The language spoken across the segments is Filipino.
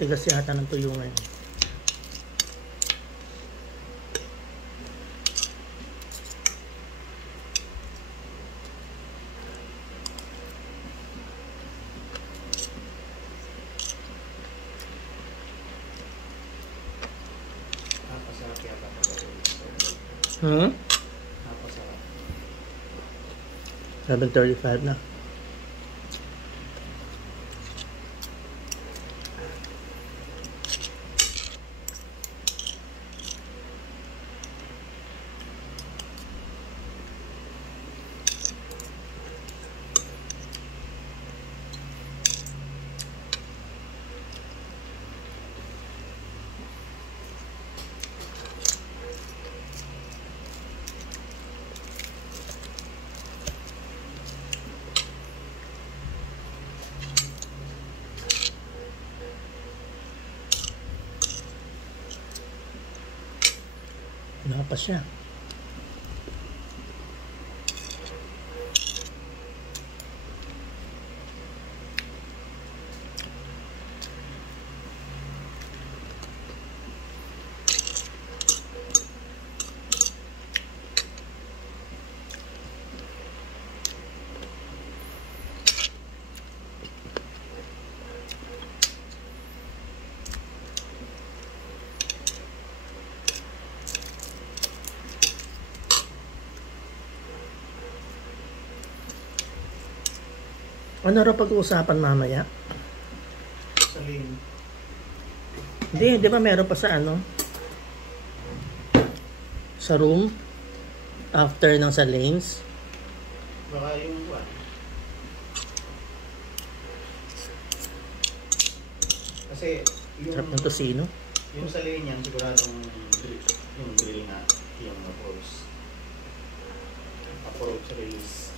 Tigas yata ng tuyo ngayon. Hmm? 7:35 na. Napa siya. Ano raw pag-uusapan mamaya? Sa lane. Hindi, di ba meron pa sa ano? Sa room? After ng sa lanes? Baka yung what? Kasi yung... Sarap ng tosino. Yung sa lane yan, siguradong yung grill na yung approach release.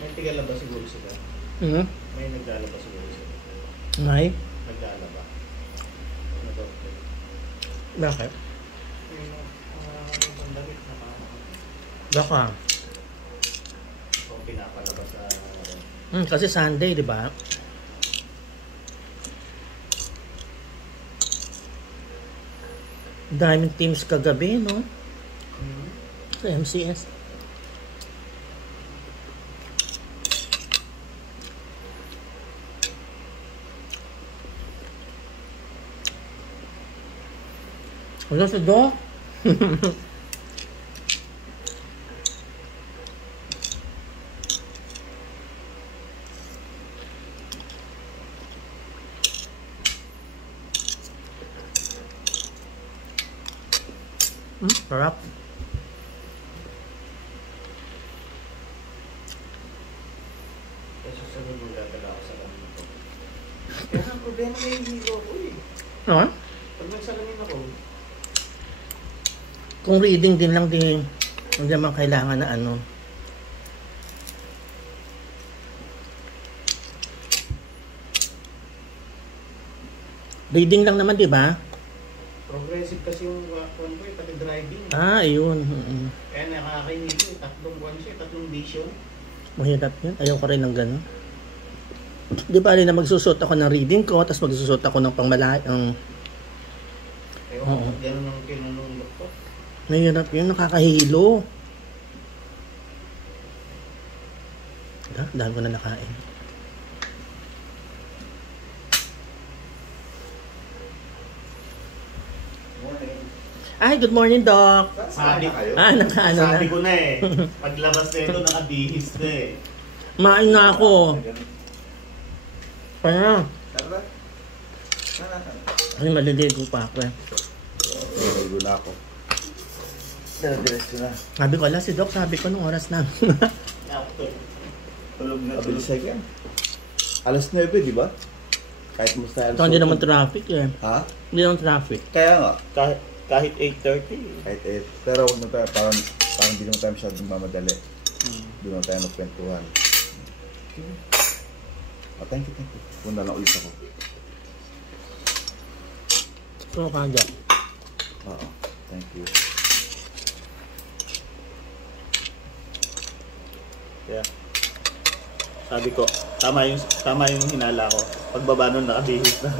May tigalaba siguro sila. May naglalaba siguro sila. May? Naglalaba. Ano ba? Bakit? Ang damit na Baka. So, pinapalabas sa... Kasi Sunday, di ba? Daming teams kagabi, no? Sa MCS. Wala sa do? Sarap. Kasi susunod mong dadala ako sa lamin ko. Kaya ang problema na yung hilo ko eh. Ano? Pag nagsalamin ako, Kung reading din lang din, hindi naman kailangan na ano. Reading lang naman, di ba? progressive kasi yung one ko eh, pati driving. Ayun. Kaya nakakahilo eh. Tatlong vision. Mahirap yun. Ayoko rin ng gano'n. Di ba rin na magsusot ako ng reading ko, tapos magsusot ako ng pangmalayang. Oo. Ganun ang kinanunod ko. Mahirap yun. Nakakahilo. Dahil ko na nakain. Ay, good morning, Doc. Sabi kayo? Nakaano na. Sabi ko na eh. Paglabas na ito, nakabihis na eh. Main na ako. Paano? Kasi maliligo pa ako eh. Naligo na ako. Diretso na. Sabi ko, ala si Doc, sabi ko nung oras na. Tulog na Mabilis yan. Alas 9, di ba? Kahit mas tayo. Ito hindi naman traffic eh. Ha? Hindi naman traffic. Kaya nga. Kahit 8:30. Kahit 8. Pero huwag na tayo, parang hindi naman tayo masyadong mamadali. Doon na tayo magkwentuhan. Oh, thank you. Punta lang ulit ako. So, kagad. Oo, thank you. Kaya, sabi ko, tama yung hinala ko. Pagbaba nun, nakabihis na.